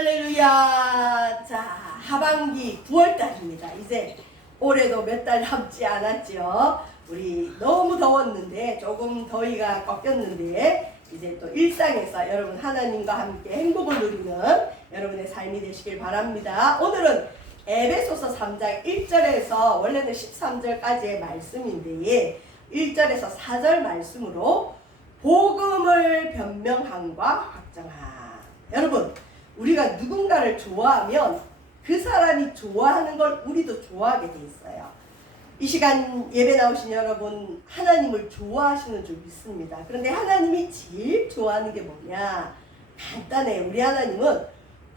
할렐루야. 자, 하반기 9월달입니다. 이제 올해도 몇 달 남지 않았죠. 우리 너무 더웠는데 조금 더위가 꺾였는데 이제 또 일상에서 여러분 하나님과 함께 행복을 누리는 여러분의 삶이 되시길 바랍니다. 오늘은 에베소서 3장 1절에서 원래는 13절까지의 말씀인데 1절에서 4절 말씀으로 복음을 변명함과 확정함. 여러분, 우리가 누군가를 좋아하면 그 사람이 좋아하는 걸 우리도 좋아하게 돼 있어요. 이 시간 예배 나오신 여러분, 하나님을 좋아하시는 줄 믿습니다. 그런데 하나님이 제일 좋아하는 게 뭐냐? 간단해. 우리 하나님은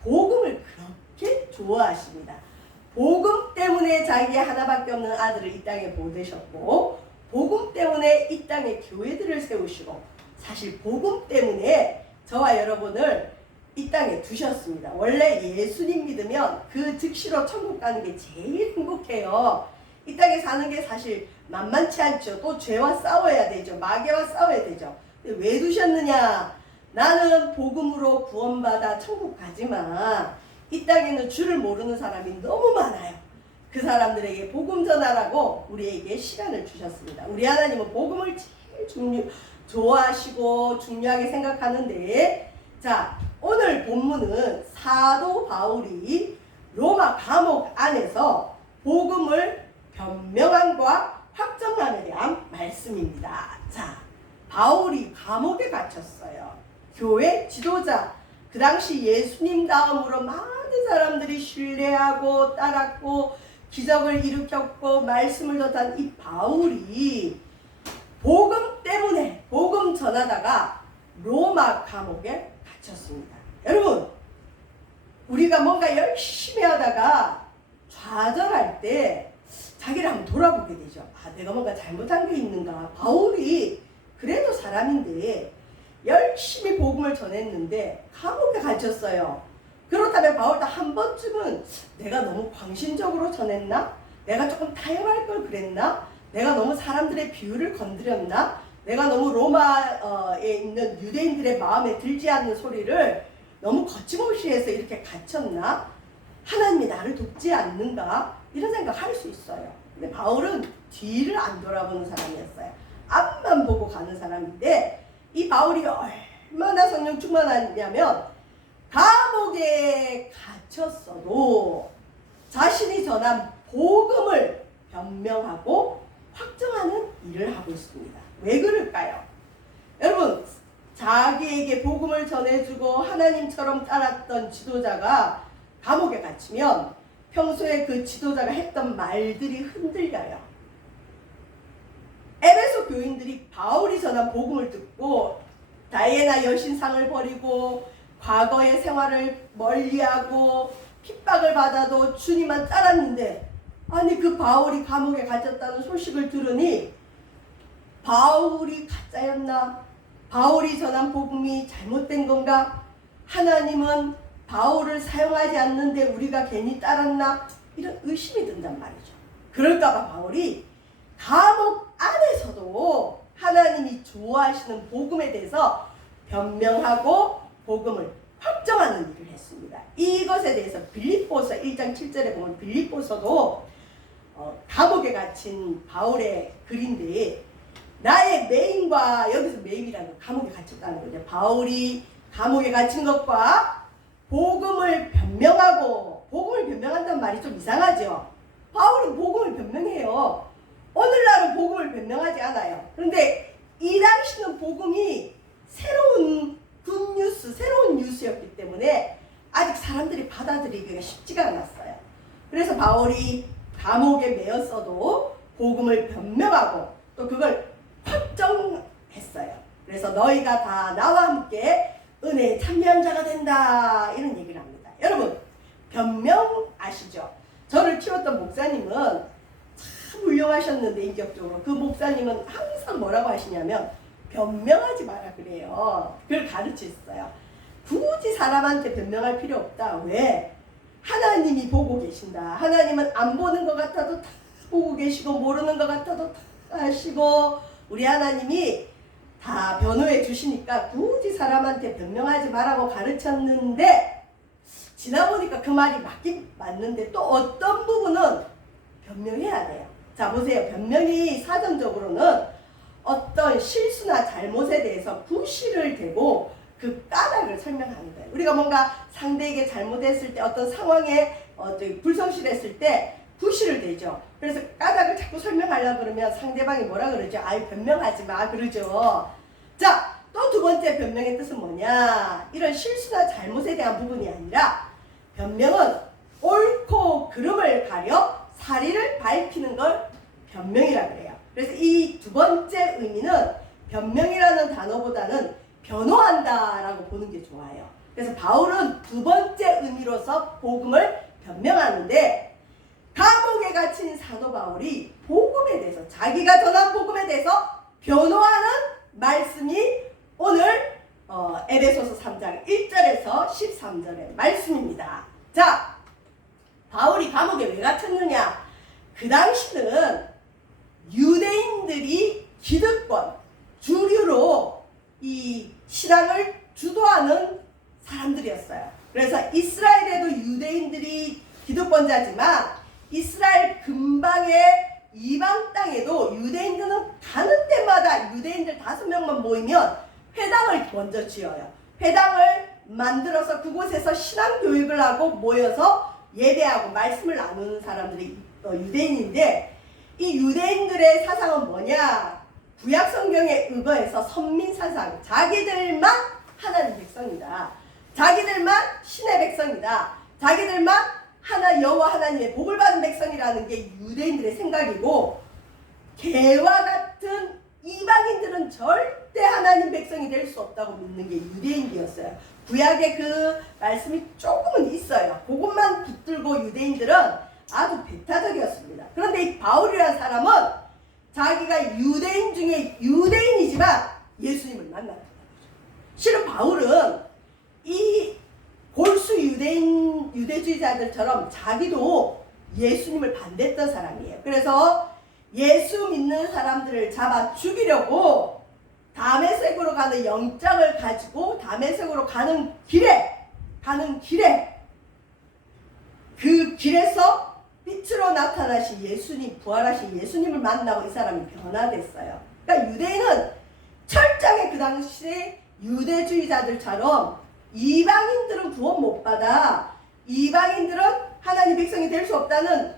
복음을 그렇게 좋아하십니다. 복음 때문에 자기 하나밖에 없는 아들을 이 땅에 보내셨고, 복음 때문에 이 땅에 교회들을 세우시고, 사실 복음 때문에 저와 여러분을 이 땅에 두셨습니다. 원래 예수님 믿으면 그 즉시로 천국 가는 게 제일 행복해요. 이 땅에 사는 게 사실 만만치 않죠. 또 죄와 싸워야 되죠. 마귀와 싸워야 되죠. 근데 왜 두셨느냐? 나는 복음으로 구원받아 천국 가지만 이 땅에는 주를 모르는 사람이 너무 많아요. 그 사람들에게 복음 전하라고 우리에게 시간을 주셨습니다. 우리 하나님은 복음을 제일 좋아하시고 중요하게 생각하는데, 자, 오늘 본문은 사도 바울이 로마 감옥 안에서 복음을 변명함과 확정함에 대한 말씀입니다. 자, 바울이 감옥에 갇혔어요. 교회 지도자, 그 당시 예수님 다음으로 많은 사람들이 신뢰하고 따랐고 기적을 일으켰고 말씀을 전한 이 바울이 복음 때문에 복음 전하다가 로마 감옥에 갇혔습니다. 여러분, 우리가 뭔가 열심히 하다가 좌절할 때 자기를 한번 돌아보게 되죠. 아, 내가 뭔가 잘못한 게 있는가? 바울이 그래도 사람인데 열심히 복음을 전했는데 감옥에 갇혔어요. 그렇다면 바울도 한 번쯤은 내가 너무 광신적으로 전했나? 내가 조금 타협할 걸 그랬나? 내가 너무 사람들의 비유를 건드렸나? 내가 너무 로마에 있는 유대인들의 마음에 들지 않는 소리를 너무 거침없이 해서 이렇게 갇혔나? 하나님이 나를 돕지 않는가? 이런 생각할 수 있어요. 근데 바울은 뒤를 안 돌아보는 사람이었어요. 앞만 보고 가는 사람인데, 이 바울이 얼마나 성령 충만하냐면 감옥에 갇혔어도 자신이 전한 복음을 변명하고 확정하는 일을 하고 있습니다. 왜 그럴까요? 여러분, 자기에게 복음을 전해주고 하나님처럼 따랐던 지도자가 감옥에 갇히면 평소에 그 지도자가 했던 말들이 흔들려요. 에베소 교인들이 바울이 전한 복음을 듣고 다이애나 여신상을 버리고 과거의 생활을 멀리하고 핍박을 받아도 주님만 따랐는데, 아니 그 바울이 감옥에 갇혔다는 소식을 들으니 바울이 가짜였나? 바울이 전한 복음이 잘못된 건가? 하나님은 바울을 사용하지 않는데 우리가 괜히 따랐나? 이런 의심이 든단 말이죠. 그럴까봐 바울이 감옥 안에서도 하나님이 좋아하시는 복음에 대해서 변명하고 복음을 확정하는 일을 했습니다. 이것에 대해서 빌립보서 1장 7절에 보면 빌립보서도 감옥에 갇힌 바울의 글인데, 나의 매임과, 여기서 매임이라는 건 감옥에 갇혔다는 거죠. 바울이 감옥에 갇힌 것과 복음을 변명하고, 복음을 변명한다는 말이 좀 이상하죠. 바울은 복음을 변명해요. 오늘날은 복음을 변명하지 않아요. 그런데 이 당시는 복음이 새로운 굿뉴스, 새로운 뉴스였기 때문에 아직 사람들이 받아들이기가 쉽지가 않았어요. 그래서 바울이 감옥에 매였어도 복음을 변명하고 또 그걸 확정했어요. 그래서 너희가 다 나와 함께 은혜에 참여한 자가 된다, 이런 얘기를 합니다. 여러분, 변명 아시죠? 저를 키웠던 목사님은 참 훌륭하셨는데, 인격적으로 그 목사님은 항상 뭐라고 하시냐면 변명하지 마라 그래요. 그걸 가르쳤어요. 굳이 사람한테 변명할 필요 없다. 왜? 하나님이 보고 계신다. 하나님은 안 보는 것 같아도 다 보고 계시고 모르는 것 같아도 다 아시고, 우리 하나님이 다 변호해 주시니까 굳이 사람한테 변명하지 말라고 가르쳤는데, 지나보니까 그 말이 맞긴 맞는데 또 어떤 부분은 변명해야 돼요. 자, 보세요. 변명이 사전적으로는 어떤 실수나 잘못에 대해서 구실을 대고 그 까닭을 설명하는 거예요. 우리가 뭔가 상대에게 잘못했을 때 어떤 상황에 불성실했을 때 구실을 대죠. 그래서 까닭을 자꾸 설명하려고 그러면 상대방이 뭐라 그러죠? 아유, 변명하지 마 그러죠. 자, 또 두 번째 변명의 뜻은 뭐냐? 이런 실수나 잘못에 대한 부분이 아니라 변명은 옳고 그름을 가려 사리를 밝히는 걸 변명이라 그래요. 그래서 이 두 번째 의미는 변명이라는 단어보다는 변호한다라고 보는 게 좋아요. 그래서 바울은 두 번째 의미로서 복음을 변명하는데 감옥에 갇힌 사도 바울이 복음에 대해서 자기가 전한 복음에 대해서 변호하는 말씀이 오늘 에베소서 3장 1절에서 13절의 말씀입니다. 자, 바울이 감옥에 왜 갇혔느냐? 그 당시는 유대인들이 기득권, 주류로 이 신앙을 주도하는 사람들이었어요. 그래서 이스라엘에도 유대인들이 기득권자지만 이스라엘 근방의 이방 땅에도 유대인들은 가는 때마다 유대인들 5명만 모이면 회당을 먼저 지어요. 회당을 만들어서 그곳에서 신앙교육을 하고 모여서 예배하고 말씀을 나누는 사람들이 유대인인데 이 유대인들의 사상은 뭐냐? 구약 성경에 의거해서 선민사상, 자기들만 하나님 백성이다. 자기들만 신의 백성이다. 자기들만 여호와 하나님의 복을 받은 백성이라는 게 유대인들의 생각이고 개와 같은 이방인들은 절대 하나님 백성이 될 수 없다고 믿는 게 유대인이었어요. 구약에 그 말씀이 조금은 있어요. 그것만 붙들고 유대인들은 아주 배타적이었습니다. 그런데 이 바울이라는 사람은 자기가 유대인 중에 유대인이지만 예수님을 만났다. 실은 바울은 이 골수 유대주의자들처럼 자기도 예수님을 반대했던 사람이에요. 그래서 예수 믿는 사람들을 잡아 죽이려고 다메섹으로 가는 영장을 가지고 다메섹으로 가는 길에 그 길에서 빛으로 나타나신 예수님, 부활하신 예수님을 만나고 이 사람이 변화됐어요. 그러니까 유대인은 철저하게 그 당시에 유대주의자들처럼 이방인들은 구원 못 받아, 이방인들은 하나님 백성이 될 수 없다는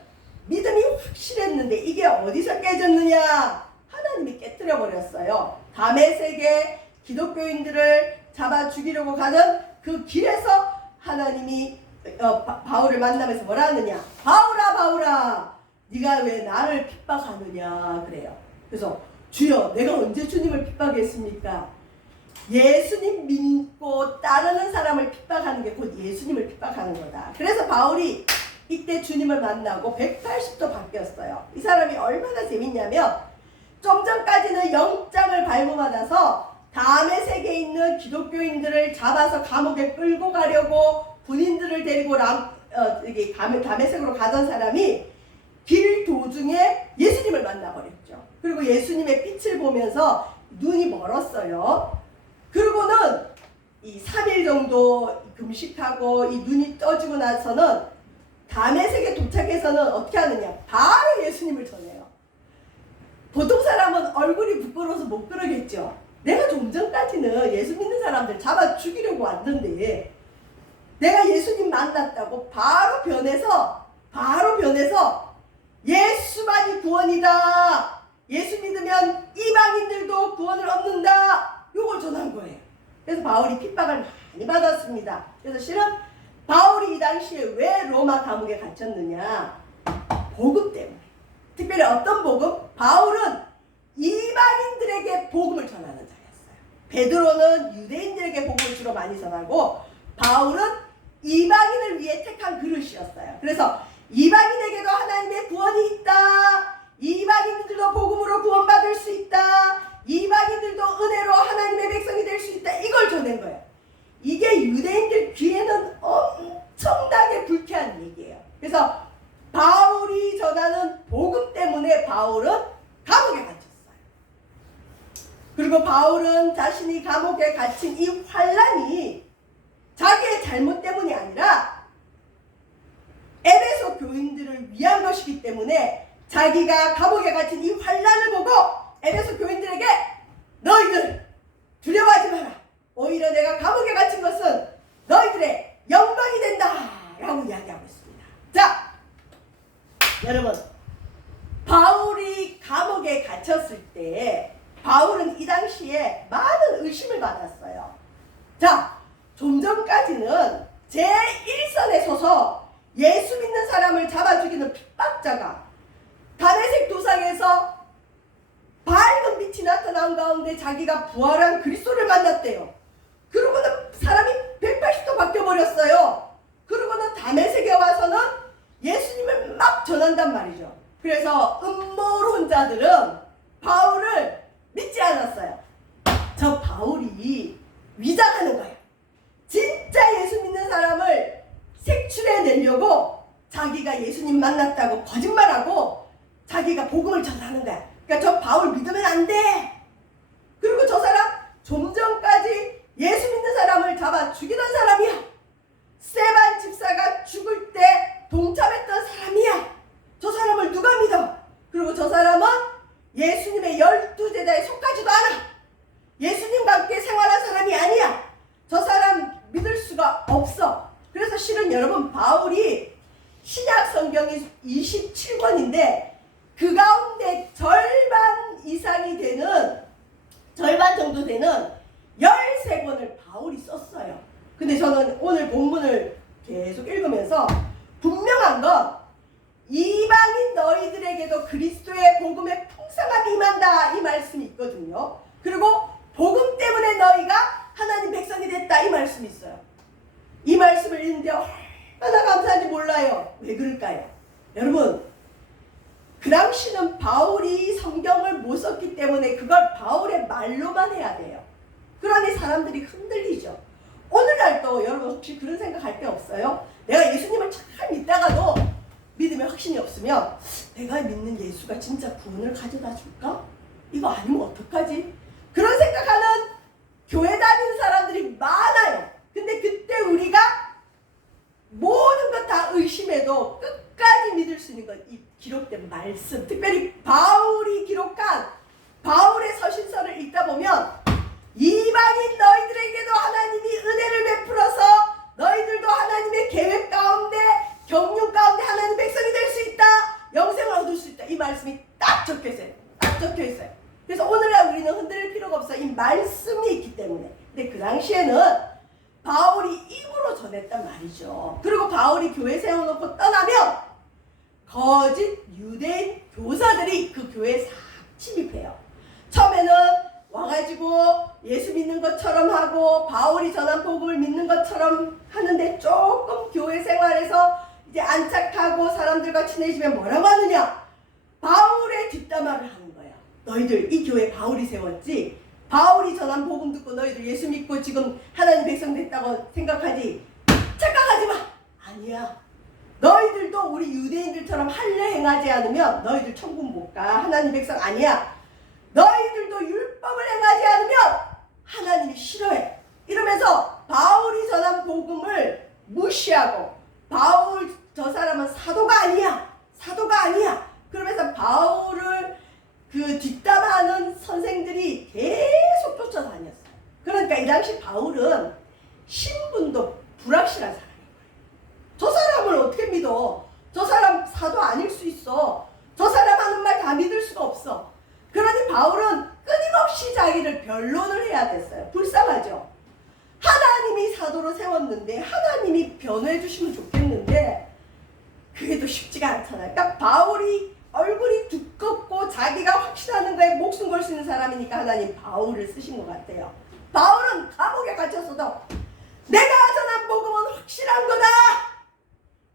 믿음이 확실했는데 이게 어디서 깨졌느냐? 하나님이 깨뜨려 버렸어요. 다메섹에 기독교인들을 잡아 죽이려고 가는 그 길에서 하나님이 바울을 만나면서 뭐라 하느냐? 바울아, 바울아, 네가 왜 나를 핍박하느냐? 그래요. 그래서 주여, 내가 언제 주님을 핍박했습니까? 예수님 믿고 따르는 사람을 핍박하는 게 곧 예수님을 핍박하는 거다. 그래서 바울이 이때 주님을 만나고 180도 바뀌었어요. 이 사람이 얼마나 재밌냐면 좀 전까지는 영장을 발부받아서 다메섹에 있는 기독교인들을 잡아서 감옥에 끌고 가려고 군인들을 데리고 다메섹으로 가던 사람이 길 도중에 예수님을 만나버렸죠. 그리고 예수님의 빛을 보면서 눈이 멀었어요. 그리고는 이 3일 정도 금식하고 이 눈이 떠지고 나서는 다메섹에 도착해서는 어떻게 하느냐? 바로 예수님을 전해요. 보통 사람은 얼굴이 부끄러워서 못 그러겠죠. 내가 좀 전까지는 예수 믿는 사람들 잡아 죽이려고 왔는데 내가 예수님 만났다고 바로 변해서 예수만이 구원이다. 예수 믿으면 이방인들도 구원을 얻는다. 요걸 전한 거예요. 그래서 바울이 핍박을 많이 받았습니다. 그래서 실은 바울이 이 당시에 왜 로마 감옥에 갇혔느냐? 복음 때문에. 특별히 어떤 복음? 바울은 이방인들에게 복음을 전하는 자였어요. 베드로는 유대인들에게 복음을 주로 많이 전하고 바울은 이방인을 위해 택한 그릇이었어요. 그래서 이방인에게도 하나님의 구원이 있다. 이방인들도 복음으로 구원받을 수 있다. 이방인들도 은혜로 하나님의 백성이 될 수 있다. 이걸 전한 거예요. 이게 유대인들 귀에는 엄청나게 불쾌한 얘기예요. 그래서 바울이 전하는 복음 때문에 바울은 감옥에 갇혔어요. 그리고 바울은 자신이 감옥에 갇힌 이 환난이 자기의 잘못 때문이 아니라 에베소 교인들을 위한 것이기 때문에 자기가 감옥에 갇힌 이 환난을 보고 에베소 교인들에게 너희들 두려워하지 마라. 오히려 내가 감옥에 갇힌 것은 너희들의 영광이 된다 라고 이야기하고 있습니다. 자, 여러분, 바울이 감옥에 갇혔을 때 바울은 이 당시에 많은 의심을 받았어요. 자, 좀 전까지는 제1선에 서서 예수 믿는 사람을 잡아 죽이는 핍박자가 다메섹 도상에서 밝은 빛이 나타난 가운데 자기가 부활한 그리스도를 만났대요. 그러고는 사람이 180도 바뀌어버렸어요. 그러고는 다메섹에 와서는 예수님을 막 전한단 말이죠. 그래서 음모론자들은 바울을 믿지 않았어요. 저 바울이 위장하는 거야. 진짜 예수 믿는 사람을 색출해내려고 자기가 예수님 만났다고 거짓말하고 자기가 복음을 전하는 거야. 그러니까 저 바울 믿으면 안 돼. 그리고 저 사람 좀 전까지 예수 믿는 사람을 잡아 죽이던 사람이야. 스데반 집사가 죽을 때 동참했던 사람이야. 저 사람을 누가 믿어? 그리고 저 사람은 예수님의 12제자에 속하지도 않아. 예수님과 함께 생활한 사람이 아니야. 저 사람 믿을 수가 없어. 그래서 실은 여러분, 바울이 신약 성경이 27권인데 그 가운데 절반 이상이 되는, 절반 정도 되는 13권을 바울이 썼어요. 근데 저는 오늘 본문을 계속 읽으면서 분명한 건 이방인 너희들에게도 그리스도의 복음의 풍성함이 임한다 이 말씀이 있거든요. 그리고 복음 때문에 너희가 하나님 백성이 됐다 이 말씀이 있어요. 이 말씀을 읽는데 얼마나 감사한지 몰라요. 왜 그럴까요? 여러분, 그 당시는 바울이 성경을 못 썼기 때문에 그걸 바울의 말로만 해야 돼요. 그러니 사람들이 흔들리죠. 오늘날도 여러분 혹시 그런 생각할 때 없어요? 내가 예수님을 잘 믿다가도 믿음에 확신이 없으면 내가 믿는 예수가 진짜 구원을 가져다 줄까? 이거 아니면 어떡하지? 그런 생각하는 교회 다니는 사람들이 많아요. 근데 그때 우리가 모든 것 다 의심해도 끝까지 믿을 수 있는 건 이 기록된 말씀, 특별히 바울이 기록한 바울의 서신서를 읽다 보면 이방인 너희들에게도 하나님이 은혜를 베풀어서 너희들도 하나님의 계획 가운데 경륜 가운데 하나님 백성이 될 수 있다, 영생을 얻을 수 있다, 이 말씀이 딱 적혀 있어요. 딱 적혀 있어요. 그래서 오늘날 우리는 흔들릴 필요가 없어요. 이 말씀이 있기 때문에. 근데 그 당시에는 바울이 입으로 전했단 말이죠. 그리고 바울이 교회 세워놓고 떠나면 거짓 유대인 교사들이 그 교회에 싹 침입해요. 처음에는 와가지고 예수 믿는 것처럼 하고 바울이 전한 복음을 믿는 것처럼 하는데 조금 교회 생활에서 이제 안착하고 사람들과 친해지면 뭐라고 하느냐? 바울의 뒷담화를 하는 거야. 너희들 이 교회 바울이 세웠지? 바울이 전한 복음 듣고 너희들 예수 믿고 지금 하나님 백성 됐다고 생각하지? 착각하지 마! 아니야. 너희들도 우리 유대인들처럼 할례 행하지 않으면 너희들 천국 못 가. 하나님 백성 아니야. 너희들도 율법을 행하지 않으면 하나님이 싫어해. 이러면서 바울이 전한 복음을 무시하고 바울 저 사람은 사도가 아니야. 사도가 아니야. 그러면서 바울을 그 뒷담화하는 선생들이 계속 쫓아다녔어요. 그러니까 이 당시 바울은 신분도 불확실한 사람인 거예요. 저 사람을 어떻게 믿어? 저 사람 사도 아닐 수 있어. 저 사람 하는 말 다 믿을 수가 없어. 그러니 바울은 끊임없이 자기를 변론을 해야 됐어요. 불쌍하죠? 하나님이 사도로 세웠는데 하나님이 변호해 주시면 좋겠는데 그게 또 쉽지가 않잖아요. 그러니까 바울이 얼굴이 두껍고 자기가 확신하는 거에 목숨 걸 수 있는 사람이니까 하나님 바울을 쓰신 것 같아요. 바울은 감옥에 갇혔어도 내가 전한 복음은 확실한 거다.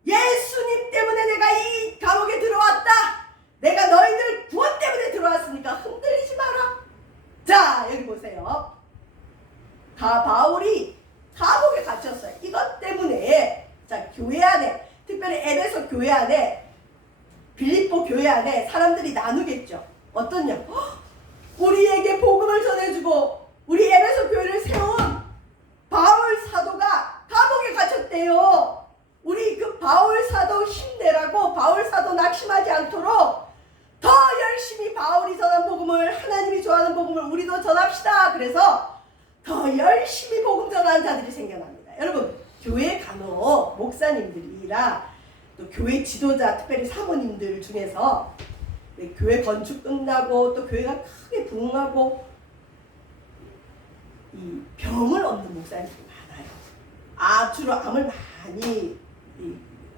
예수님 때문에 내가 이 감옥에 들어왔다. 내가 너희들 구원 때문에 들어왔으니까 흔들리지 마라. 자, 여기 보세요. 바울이 감옥에 갇혔어요. 이것 때문에 자, 교회 안에, 특별히 에베소 교회 안에, 빌립보 교회 안에 사람들이 나누겠죠. 어떠냐? 우리에게 복음을 전해주고 우리 에베소 교회를 세운 바울 사도가 감옥에 갇혔대요. 우리 그 바울 사도 힘내라고 바울 사도 낙심하지 않도록 더 열심히 바울이 전한 복음을 하나님이 좋아하는 복음을 우리도 전합시다. 그래서 더 열심히 복음 전하는 자들이 생겨납니다. 여러분 교회 간혹 목사님들이나 또 교회 지도자 특별히 사모님들 중에서 교회 건축 끝나고 또 교회가 크게 부흥하고 이 병을 얻는 목사님들이 많아요. 주로 암을 많이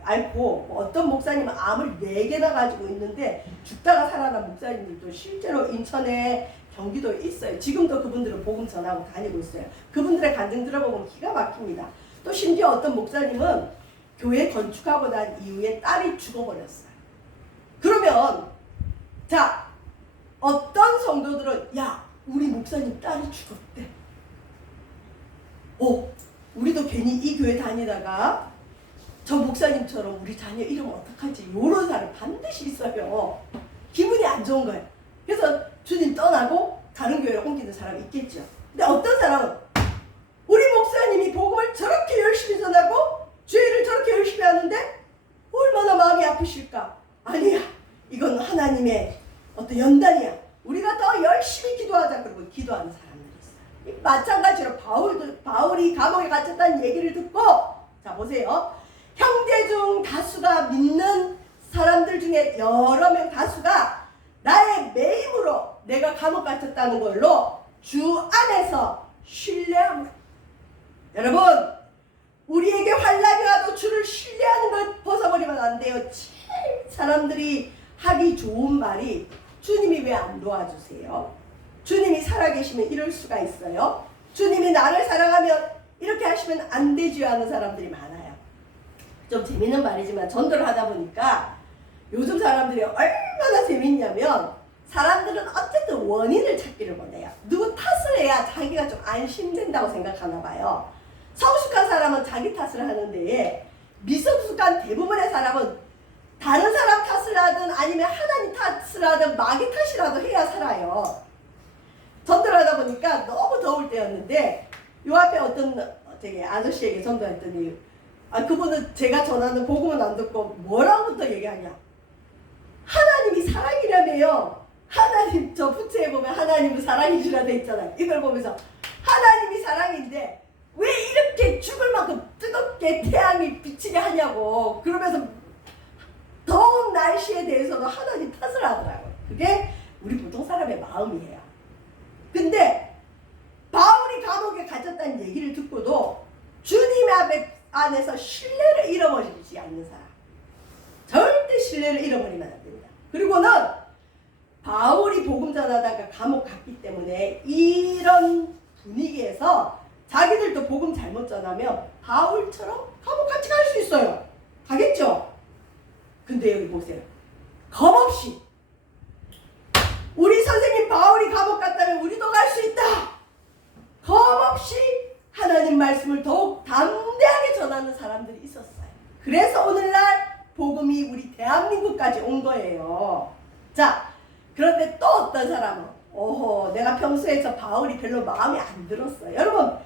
앓고 어떤 목사님은 암을 4개나 가지고 있는데 죽다가 살아난 목사님들도 실제로 인천에 경기도에 있어요. 지금도 그분들은 복음 전하고 다니고 있어요. 그분들의 간증 들어보면 기가 막힙니다. 또 심지어 어떤 목사님은 교회 건축하고 난 이후에 딸이 죽어버렸어요. 그러면 자 어떤 성도들은 야 우리 목사님 딸이 죽었대. 우리도 괜히 이 교회 다니다가 저 목사님처럼 우리 자녀 이러면 어떡하지? 이런 사람 반드시 있어요. 기분이 안 좋은 거예요. 그래서 주님 떠나고 다른 교회로 옮기는 사람이 있겠죠. 근데 어떤 사람은 우리 목사님이 복음을 저렇게 열심히 전하고 죄를 저렇게 열심히 하는데 얼마나 마음이 아프실까? 아니야. 이건 하나님의 어떤 연단이야. 우리가 더 열심히 기도하자. 그러고 기도하는 사람들이 있어요. 마찬가지로 바울이 감옥에 갇혔다는 얘기를 듣고 자 보세요. 형제 중 다수가 믿는 사람들 중에 여러 명 다수가 나의 매임으로 내가 감옥 갇혔다는 걸로 주 안에서 신뢰합니다. 여러분 우리에게 환난이 와도 주를 신뢰하는 걸 벗어버리면 안 돼요. 제일 사람들이 하기 좋은 말이 주님이 왜 안 도와주세요? 주님이 살아계시면 이럴 수가 있어요? 주님이 나를 사랑하면 이렇게 하시면 안 되죠 하는 사람들이 많아요. 좀 재밌는 말이지만 전도를 하다 보니까 요즘 사람들이 얼마나 재밌냐면 사람들은 어쨌든 원인을 찾기를 원해요. 누구 탓을 해야 자기가 좀 안심된다고 생각하나 봐요. 성숙한 사람은 자기 탓을 하는데 미성숙한 대부분의 사람은 다른 사람 탓을 하든 아니면 하나님 탓을 하든 마귀 탓이라도 해야 살아요. 전도를 하다 보니까 너무 더울 때였는데 요 앞에 어떤 되게 아저씨에게 전도했더니 그분은 제가 전하는 복음은 안 듣고 뭐라고부터 얘기하냐. 하나님이 사랑이라며요. 하나님 저 부채에 보면 하나님은 사랑이시라 돼 있잖아요. 이걸 보면서 하나님이 사랑인데 왜 이렇게 죽을 만큼 뜨겁게 태양이 비치게 하냐고. 그러면서 더운 날씨에 대해서도 하나님 탓을 하더라고요. 그게 우리 보통 사람의 마음이에요. 근데 바울이 감옥에 갇혔다는 얘기를 듣고도 주님 안에서 신뢰를 잃어버리지 않는 사람. 절대 신뢰를 잃어버리면 안 됩니다. 그리고는 바울이 복음 전하다가 감옥 갔기 때문에 이런 분위기에서 자기들도 복음 잘못 전하면 바울처럼 감옥 같이 갈 수 있어요. 가겠죠? 근데 여기 보세요. 겁없이 우리 선생님 바울이 감옥 갔다면 우리도 갈 수 있다. 겁없이 하나님 말씀을 더욱 담대하게 전하는 사람들이 있었어요. 그래서 오늘날 복음이 우리 대한민국까지 온 거예요. 자, 그런데 또 어떤 사람은 내가 평소에 저 바울이 별로 마음에 안 들었어요. 여러분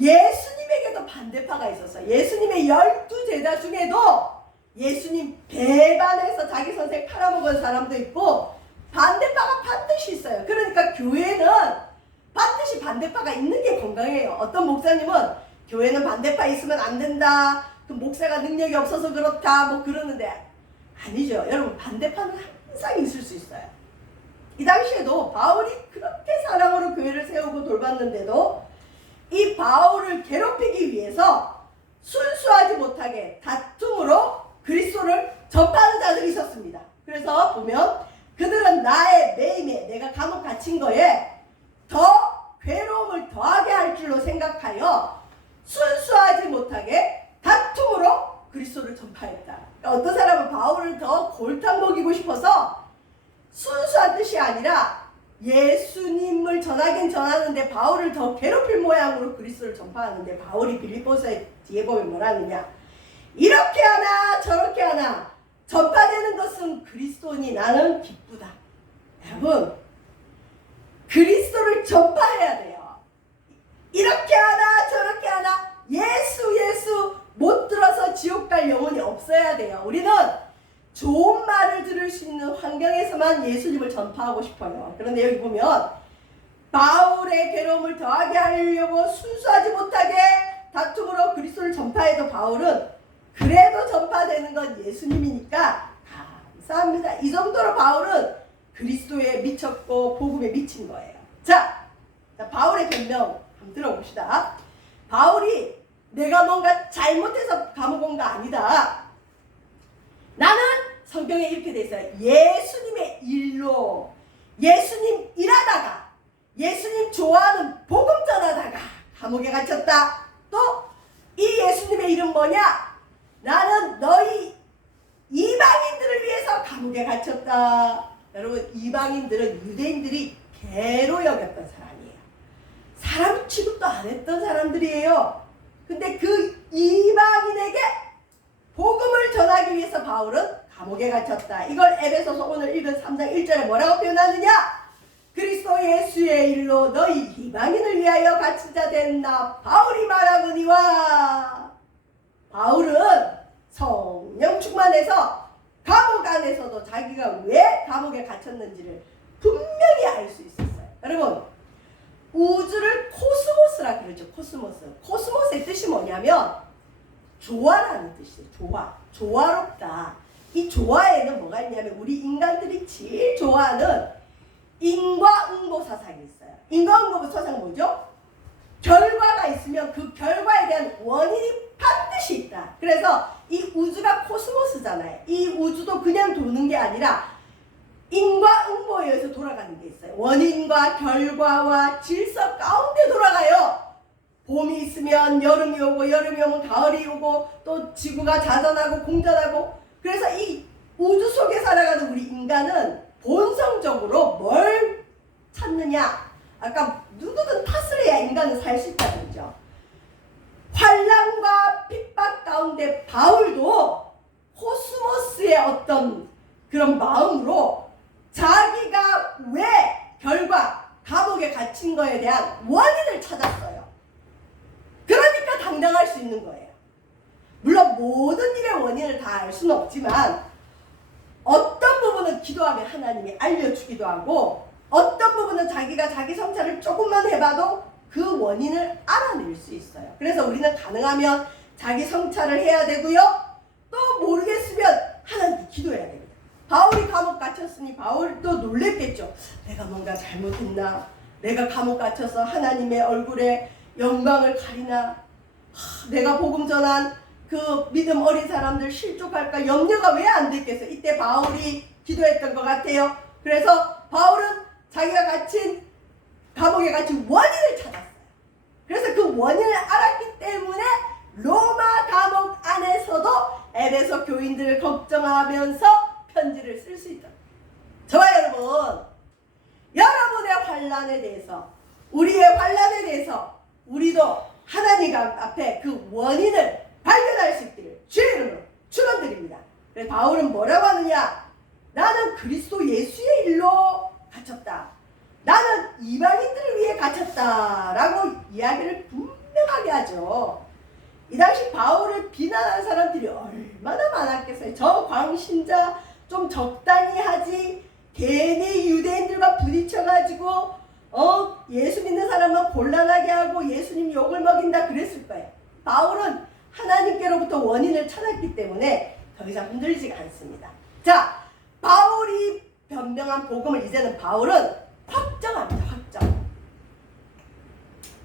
예수님에게도 반대파가 있었어요. 예수님의 12제자 중에도 예수님 배반해서 자기 선생 팔아먹은 사람도 있고 반대파가 반드시 있어요. 그러니까 교회는 반드시 반대파가 있는 게 건강해요. 어떤 목사님은 교회는 반대파 있으면 안 된다. 그 목사가 능력이 없어서 그렇다. 뭐 그러는데 아니죠. 여러분 반대파는 항상 있을 수 있어요. 이 당시에도 바울이 그렇게 사랑으로 교회를 세우고 돌봤는데도 이 바울을 괴롭히기 위해서 순수하지 못하게 다툼으로 그리스도를 전파하는 자들이 있었습니다. 그래서 보면 그들은 나의 매임에 내가 감옥 갇힌 거에 더 괴로움을 더하게 할 줄로 생각하여 순수하지 못하게 다툼으로 그리스도를 전파했다. 그러니까 어떤 사람은 바울을 더 골탕 먹이고 싶어서 순수한 뜻이 아니라 예수님을 전하긴 전하는데 바울을 더 괴롭힐 모양으로 그리스도를 전파하는데 바울이 빌립보서에 뒤에 보면 뭐라느냐. 이렇게 하나 저렇게 하나 전파되는 것은 그리스도니 나는 기쁘다. 여러분 그리스도를 전파해야 돼요. 이렇게 하나 저렇게 하나 예수 못 들어서 지옥 갈 영혼이 없어야 돼요. 우리는 좋은 말을 들을 수 있는 환경에서만 예수님을 전파하고 싶어요. 그런데 여기 보면 바울의 괴로움을 더하게 하려고 순수하지 못하게 다툼으로 그리스도를 전파해도 바울은 그래도 전파되는 건 예수님이니까 감사합니다. 이 정도로 바울은 그리스도에 미쳤고 복음에 미친 거예요. 자, 바울의 변명 한번 들어봅시다. 바울이 내가 뭔가 잘못해서 감옥 온 거 아니다. 나는 성경에 이렇게 돼 있어요. 예수님의 일로 예수님 일하다가 예수님 좋아하는 복음 전하다가 감옥에 갇혔다. 또 이 예수님의 이름 뭐냐? 나는 너희 이방인들을 위해서 감옥에 갇혔다. 여러분, 이방인들은 유대인들이 개로 여겼던 사람이에요. 사람 취급도 안 했던 사람들이에요. 근데 그 이방인에게 복음을 전하기 위해서 바울은 감옥에 갇혔다. 이걸 에베소서 오늘 읽은 3장 1절에 뭐라고 표현하느냐? 그리스도 예수의 일로 너희 이방인을 위하여 갇힌 자 된 나 바울이 말하거니와. 바울은 성령 충만해서 감옥 안에서도 자기가 왜 감옥에 갇혔는지를 분명히 알 수 있었어요. 여러분, 우주를 코스모스라 그러죠. 코스모스. 코스모스의 뜻이 뭐냐면 조화라는 뜻이에요. 조화. 조화롭다. 이 조화에는 뭐가 있냐면 우리 인간들이 제일 좋아하는 인과응보 사상이 있어요. 인과응보 사상은 뭐죠? 결과가 있으면 그 결과에 대한 원인이 반드시 있다. 그래서 이 우주가 코스모스잖아요. 이 우주도 그냥 도는 게 아니라 인과응보에 의해서 돌아가는 게 있어요. 원인과 결과와 질서 가운데 돌아가요. 봄이 있으면 여름이 오고 여름이 오면 가을이 오고 또 지구가 자전하고 공전하고. 그래서 이 우주 속에 살아가는 우리 인간은 본성적으로 뭘 찾느냐? 아까 누구든 탓을 해야 인간은 살 수 있다는 거죠. 환난과 핍박 가운데 바울도 코스모스의 어떤 그런 마음으로 자기가 왜 결과 감옥에 갇힌 거에 대한 원인을 찾았어요. 그러니까 당당할 수 있는 거예요. 물론 모든 일의 원인을 다 알 수는 없지만 어떤 부분은 기도하면 하나님이 알려주기도 하고 어떤 부분은 자기가 자기 성찰을 조금만 해봐도 그 원인을 알아낼 수 있어요. 그래서 우리는 가능하면 자기 성찰을 해야 되고요. 또 모르겠으면 하나님께 기도해야 됩니다. 바울이 감옥 갇혔으니 바울도 놀랬겠죠. 내가 뭔가 잘못했나? 내가 감옥 갇혀서 하나님의 얼굴에 영광을 가리나? 내가 복음 전한 그 믿음 어린 사람들 실족할까 염려가 왜 안 됐겠어요? 이때 바울이 기도했던 것 같아요. 그래서 바울은 자기가 갇힌 감옥에 갇힌 원인을 찾았어요. 그래서 그 원인을 알았기 때문에 로마 감옥 안에서도 에베소 교인들을 걱정하면서 편지를 쓸 수 있다. 저와 여러분, 여러분의 환난에 대해서, 우리의 환난에 대해서 우리도 하나님 앞에 그 원인을 발견할 수 있기를 주의 이름으로 축원드립니다. 그래서 바울은 뭐라고 하느냐? 나는 그리스도 예수의 일로 갇혔다. 나는 이방인들을 위해 갇혔다. 라고 이야기를 분명하게 하죠. 이 당시 바울을 비난한 사람들이 얼마나 많았겠어요. 저 광신자 좀 적당히 하지. 괜히 유대인들과 부딪혀가지고 예수 믿는 사람만 곤란하게 하고 예수님 욕을 먹인다 그랬을 거예요. 바울은 하나님께로부터 원인을 찾았기 때문에 더 이상 흔들리지가 않습니다. 자, 바울이 변명한 복음을 이제는 바울은 확정합니다. 확정.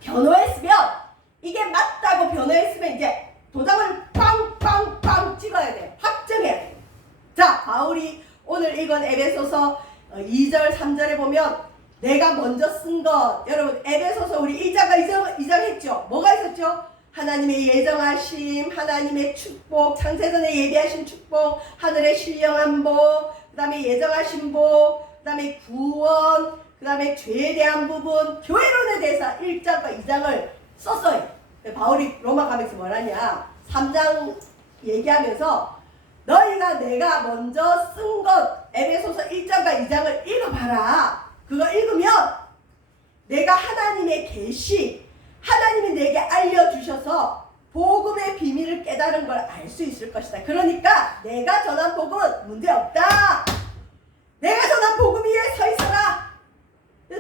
변호했으면 이게 맞다고 변호했으면 이제 도장을 빵빵빵 찍어야 돼요. 확정해야 돼요. 자, 바울이 오늘 읽은 에베소서 2절 3절에 보면 내가 먼저 쓴 것, 여러분 에베소서 우리 1장과 2장 했죠. 뭐가 있었죠? 하나님의 예정하심, 하나님의 축복, 창세전에 예비하신 축복, 하늘의 신령한 복, 그 다음에 예정하신 복, 그 다음에 구원, 그 다음에 죄에 대한 부분, 교회론에 대해서 1장과 2장을 썼어요. 바울이 로마 가면서 뭐라냐? 3장 얘기하면서 너희가 내가 먼저 쓴 것 에베소서 1장과 2장을 읽어봐라. 그거 읽으면 내가 하나님의 계시, 하나님이 내게 알려주셔서 복음의 비밀을 깨달은 걸 알 수 있을 것이다. 그러니까 내가 전한 복음은 문제없다. 내가 전한 복음 위에 서 있어라.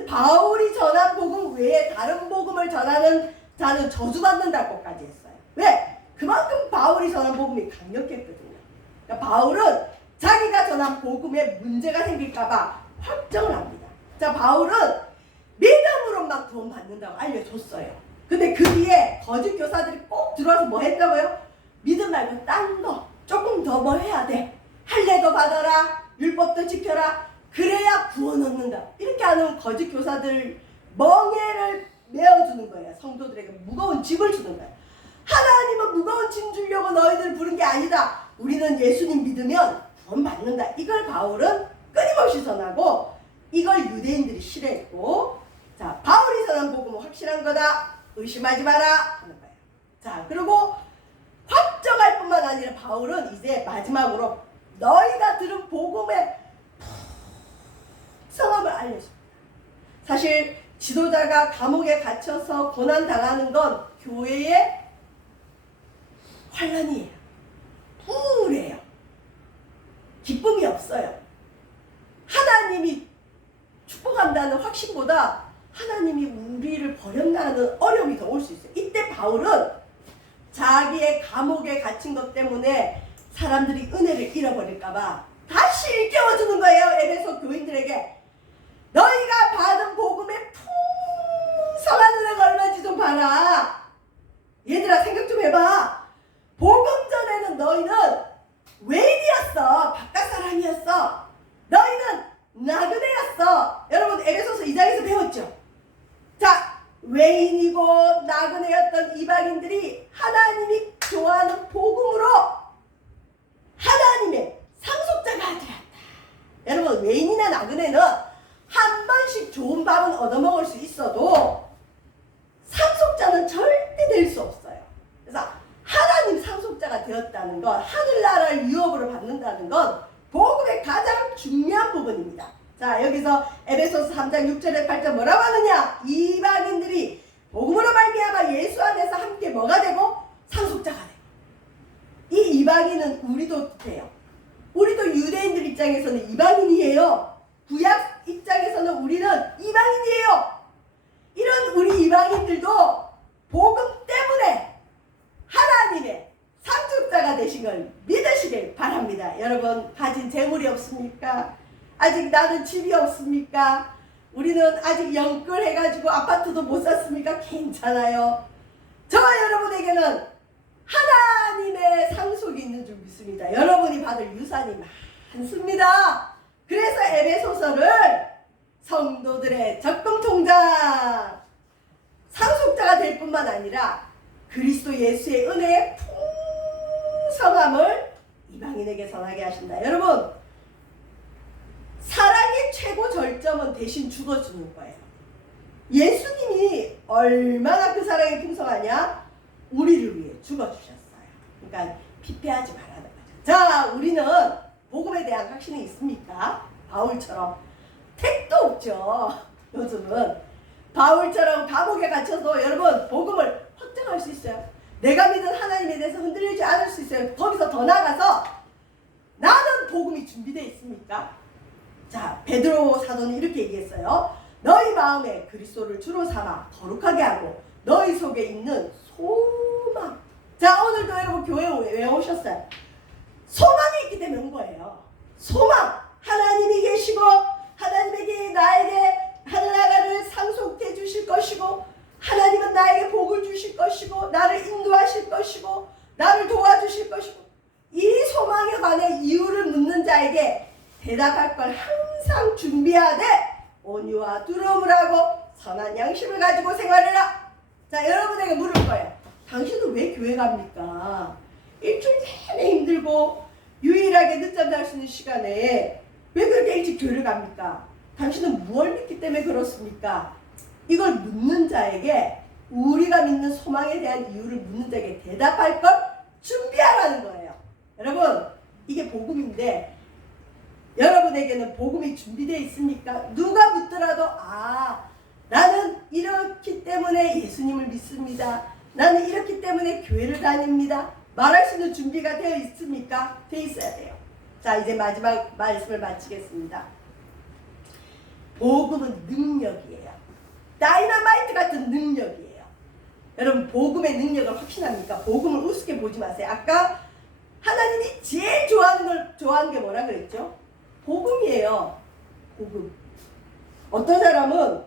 바울이 전한 복음 외에 다른 복음을 전하는 자는 저주받는다고까지 했어요. 왜? 그만큼 바울이 전한 복음이 강력했거든요. 그러니까 바울은 자기가 전한 복음에 문제가 생길까봐 확정을 합니다. 자, 바울은 믿음으로만 구원받는다고 알려줬어요. 근데 그 뒤에 거짓 교사들이 꼭 들어와서 뭐 했다고요? 믿음 말고 딴 거 조금 더 뭐 해야 돼. 할례도 받아라. 율법도 지켜라. 그래야 구원 얻는다. 이렇게 하는 거짓 교사들 멍에를 메어주는 거예요. 성도들에게 무거운 짐을 주는 거예요. 하나님은 무거운 짐 주려고 너희들 부른 게 아니다. 우리는 예수님 믿으면 구원 받는다. 이걸 바울은 끊임없이 전하고 이걸 유대인들이 싫어했고, 자, 바울이 전한 복음은 확실한 거다. 의심하지 마라 하는 거예요. 자, 그리고 확정할 뿐만 아니라 바울은 이제 마지막으로 너희가 들은 복음의 성함을 알려줍니다. 사실 지도자가 감옥에 갇혀서 고난당하는 건 교회의 환란이에요. 우울해요. 기쁨이 없어요. 하나님이 축복한다는 확신보다 하나님이 우리를 버렸다는 어려움이 더 올 수 있어요. 이때 바울은 자기의 감옥에 갇힌 것 때문에 사람들이 은혜를 잃어버릴까봐 다시 일깨워주는 거예요. 에베소 교인들에게. 너희가 받은 복음의 풍성한 은혜가 얼마인지 좀 봐라. 얘들아, 생각 좀 해봐. 복음 전에는 너희는 외인이었어. 바깥 사람이었어. 너희는 나그네였어. 여러분 에베소서 2장에서 배웠죠? 자, 외인이고 나그네였던 이방인들이 하나님이 좋아하는 복음으로 하나님의 상속자가 되었다. 여러분, 외인이나 나그네는 한 번씩 좋은 밥은 얻어먹을 수 있어도 상속자는 절대 될 수 없어요. 그래서 하나님 상속자가 되었다는 건, 하늘나라를 유업으로 받는다는 건 복음의 가장 중요한 부분입니다. 자, 여기서 에베소서 3장 6절에 8절 뭐라고 하느냐? 이방인들이 복음으로 말미암아 예수 안에서 함께 뭐가 되고? 상속자가 되고. 이 이방인은 우리도 돼요. 우리도 유대인들 입장에서는 이방인이에요. 구약 입장에서는 우리는 이방인이에요. 이런 우리 이방인들도 복음 때문에 하나님의 상속자가 되신 걸 믿으시길 바랍니다. 여러분, 가진 재물이 없습니까? 아직 나는 집이 없습니까? 우리는 아직 영끌해가지고 아파트도 못 샀습니까? 괜찮아요. 저와 여러분에게는 하나님의 상속이 있는 줄 믿습니다. 여러분이 받을 유산이 많습니다. 그래서 에베소서를 성도들의 적금통장, 상속자가 될 뿐만 아니라 그리스도 예수의 은혜의 풍성함을 이방인에게 전하게 하신다. 여러분, 사랑의 최고 절정은 대신 죽어주는 거예요. 예수님이 얼마나 그 사랑이 풍성하냐? 우리를 위해 죽어주셨어요. 그러니까 피폐하지 말라는 거죠. 자, 우리는 복음에 대한 확신이 있습니까? 바울처럼 택도 없죠. 요즘은 바울처럼 감옥에 갇혀서 여러분 복음을 확정할 수 있어요. 내가 믿은 하나님에 대해서 흔들리지 않을 수 있어요. 거기서 더 나아가서 나는 복음이 준비되어 있습니까? 자, 베드로 사도는 이렇게 얘기했어요. 너희 마음에 그리스도를 주로 삼아 거룩하게 하고 너희 속에 있는 소망. 자, 오늘도 여러분 교회에 왜 오셨어요? 소망이 있기 때문에 온 거예요. 소망. 하나님이 계시고 하나님에게 나에게 하늘나라를 상속해 주실 것이고 하나님은 나에게 복을 주실 것이고 나를 인도하실 것이고 나를 도와주실 것이고 이 소망에 관해 이유를 묻는 자에게 대답할 걸 항상 준비하되 온유와 두려움을 하고 선한 양심을 가지고 생활해라. 자, 여러분에게 물을 거예요. 당신은 왜 교회 갑니까? 일주일 내내 힘들고 유일하게 늦잠 잘 수 있는 시간에 왜 그렇게 일찍 교회를 갑니까? 당신은 무엇을 믿기 때문에 그렇습니까? 이걸 묻는 자에게, 우리가 믿는 소망에 대한 이유를 묻는 자에게 대답할 걸 준비하라는 거예요. 여러분, 이게 복음인데 여러분에게는 복음이 준비되어 있습니까? 누가 묻더라도 나는 이렇기 때문에 예수님을 믿습니다. 나는 이렇기 때문에 교회를 다닙니다. 말할 수 있는 준비가 되어 있습니까? 되어 있어야 돼요. 자, 이제 마지막 말씀을 마치겠습니다. 복음은 능력이에요. 다이너마이트 같은 능력이에요. 여러분, 복음의 능력을 확신합니까? 복음을 우습게 보지 마세요. 아까 하나님이 제일 좋아하는 게 뭐라 그랬죠? 복음이에요. 복음. 어떤 사람은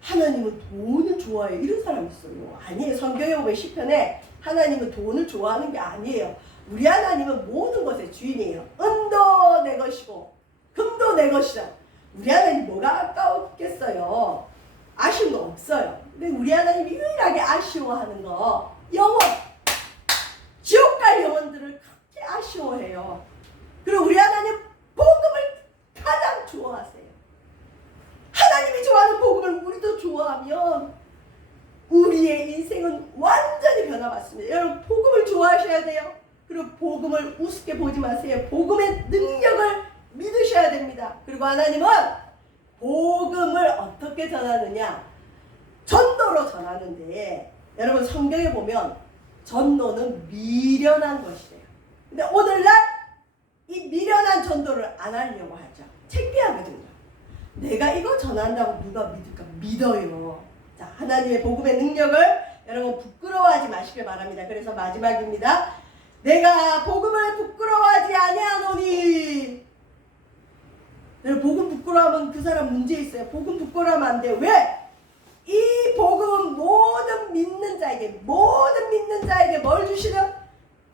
하나님은 돈을 좋아해요. 이런 사람 있어요. 아니에요. 성경에 보면 시편에 하나님은 돈을 좋아하는 게 아니에요. 우리 하나님은 모든 것의 주인이에요. 은도 내 것이고 금도 내 것이다. 우리 하나님 뭐가 아까웠겠어요. 아쉬운 거 없어요. 근데 우리 하나님이 유일하게 아쉬워하는 거 영혼. 지옥 갈 영혼들을 그렇게 아쉬워해요. 그리고 우리 하나님 복음을 가장 좋아하세요. 하나님이 좋아하는 복음을 우리도 좋아하면 우리의 인생은 완전히 변화받습니다. 여러분, 복음을 좋아하셔야 돼요. 그리고 복음을 우습게 보지 마세요. 복음의 능력을 믿으셔야 됩니다. 그리고 하나님은 복음을 어떻게 전하느냐? 전도로 전하는데, 여러분 성경에 보면 전도는 미련한 것이래요. 근데 오늘날 이 미련한 전도를 안 하려고 하죠. 창피하거든요. 내가 이거 전한다고 누가 믿을까? 믿어요. 자, 하나님의 복음의 능력을 여러분 부끄러워하지 마시길 바랍니다. 그래서 마지막입니다. 내가 복음을 부끄러워하지 아니하노니. 여러분, 복음 부끄러워하면 그 사람 문제 있어요. 복음 부끄러워하면 안 돼요. 왜? 이 복음은 모든 믿는 자에게 뭘 주시는?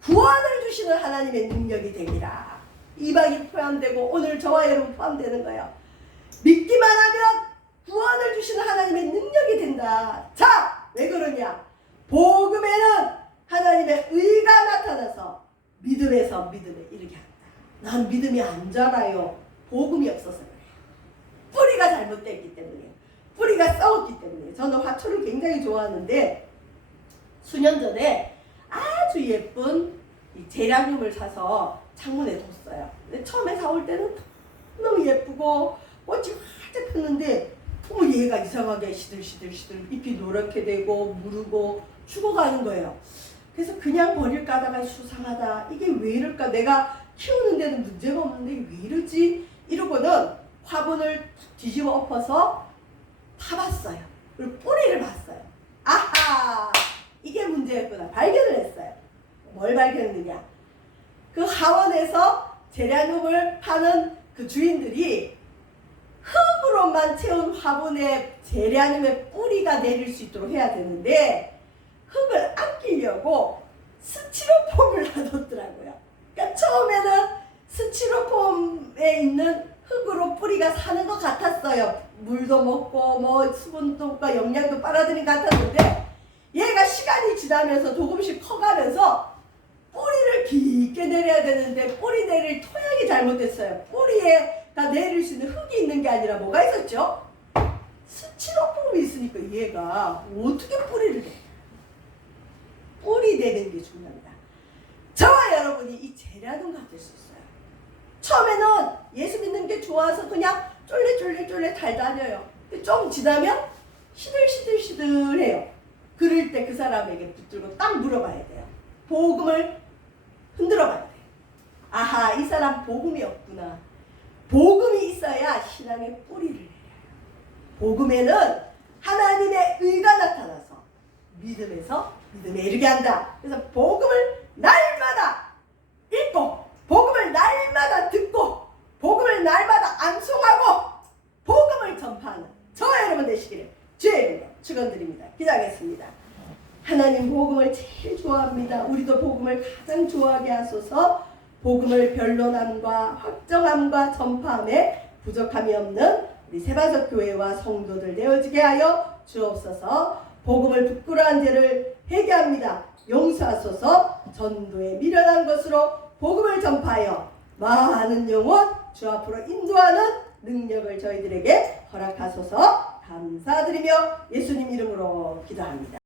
구원을 주시는 하나님의 능력이 됩니다. 이방인 포함되고 오늘 저와 여러분 포함되는 거예요. 믿기만 하면 구원을 주시는 하나님의 능력이 된다. 자, 왜 그러냐? 복음에는 하나님의 의가 나타나서 믿음에서 믿음에 이르게 한다. 난 믿음이 안 자라요. 복음이 없어서 그래요. 뿌리가 잘못됐기 때문이에요. 뿌리가 썩었기 때문에. 저는 화초를 굉장히 좋아하는데 수년 전에 아주 예쁜 제라늄을 사서 창문에 뒀어요. 근데 처음에 사올 때는 너무 예쁘고 꽃이 활짝 폈는데 얘가 이상하게 시들시들 잎이 노랗게 되고 무르고 죽어가는 거예요. 그래서 그냥 버릴까 하다가 수상하다. 이게 왜 이럴까? 내가 키우는 데는 문제가 없는데 왜 이러지? 이러고는 화분을 뒤집어 엎어서 파봤어요. 그리고 뿌리를 봤어요. 아하! 이게 문제였구나. 발견을 했어요. 뭘 발견했느냐? 그 하원에서 제라늄을 파는 그 주인들이 흙으로만 채운 화분에 제라늄의 뿌리가 내릴 수 있도록 해야 되는데 흙을 아끼려고 스티로폼을 놔뒀더라고요. 그러니까 처음에는 스티로폼에 있는 흙으로 뿌리가 사는 것 같았어요. 물도 먹고 뭐 수분과 영양도 빨아들인 것 같았는데 얘가 시간이 지나면서 조금씩 커가면서 뿌리를 깊게 내려야 되는데 뿌리 내릴 토양이 잘못됐어요. 뿌리에다 내릴 수 있는 흙이 있는 게 아니라 뭐가 있었죠? 스티로폼이 있으니까 얘가 어떻게 뿌리를 내요? 뿌리 내는 게 중요합니다. 저와 여러분이 이 제라늄 같을 수 있어요. 처음에는 예수 믿는 게 좋아서 그냥 쫄래 잘 다녀요. 근데 좀 지나면 시들시들해요. 그럴 때 그 사람에게 붙들고 딱 물어봐야 돼요. 복음을 흔들어 봐야 돼요. 아하, 이 사람 복음이 없구나. 복음이 있어야 신앙의 뿌리를 내려요. 복음에는 하나님의 의가 나타나서 믿음에서 믿음에 이르게 한다. 그래서 복음을 날마다 읽고 복음을 날마다 듣고 복음을 날마다 암송하고 복음을 전파하는 저와 여러분 되시기를 주의 이름으로 축원드립니다. 기도하겠습니다. 하나님 복음을 제일 좋아합니다. 우리도 복음을 가장 좋아하게 하소서. 복음을 변론함과 확정함과 전파함에 부족함이 없는 우리 세바적 교회와 성도들 되어지게 하여 주옵소서. 복음을 부끄러운 죄를 회개합니다. 용서하소서. 전도에 미련한 것으로 복음을 전파하여 많은 영혼 주 앞으로 인도하는 능력을 저희들에게 허락하소서. 감사드리며 예수님 이름으로 기도합니다.